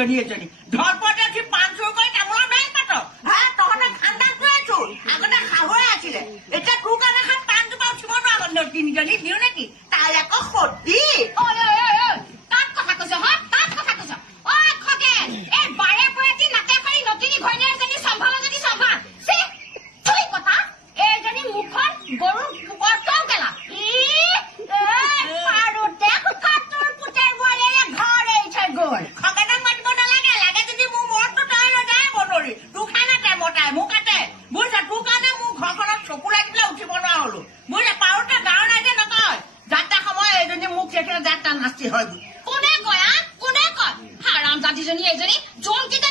ইজনী এজনী ধৰপতে উঠি পাণ চুৰ কৰি তামোলৰ বেং পাত হা তহঁতে খান্দাত গৈ আছো আগতে শাহুৱে আছিলে এতিয়া তোৰ কাৰণে পাণ জোপা উঠিব নোৱাৰো তিনিজনী দিওঁ নেকি তাই আকৌ সতী